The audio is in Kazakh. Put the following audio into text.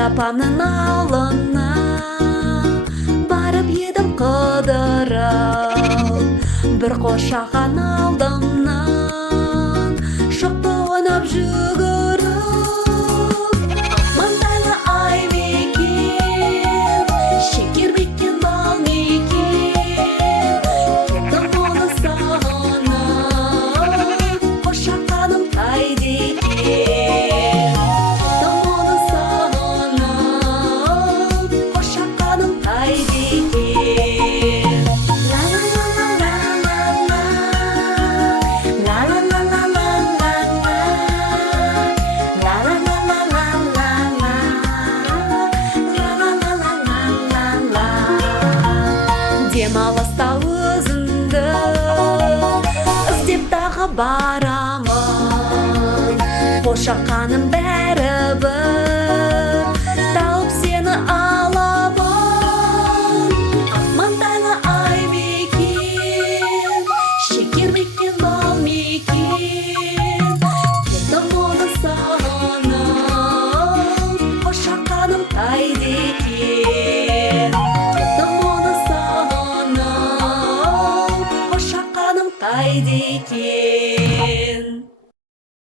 апамның ауылына барып едім қыдырып. Бір қошақан алдымнан шықты ойнап жүгіріп. Маңдайлы ай мекен, шекер біткен бал мекен, кеттім оны сағынып, қошақаным қайда екен? Кеттім оны сағынып, қошақаным қайда екен? Демалыста өзіңді іздеп тағы барамын. Қошақаным бәрібір тауып сені аламын. Маңдайлы ай мекен, шекер мекен, бал мекен, кеттім оны сағынып, қошақаным қайда екен? Кеттім оны сағынып, қошақаным қайда екен?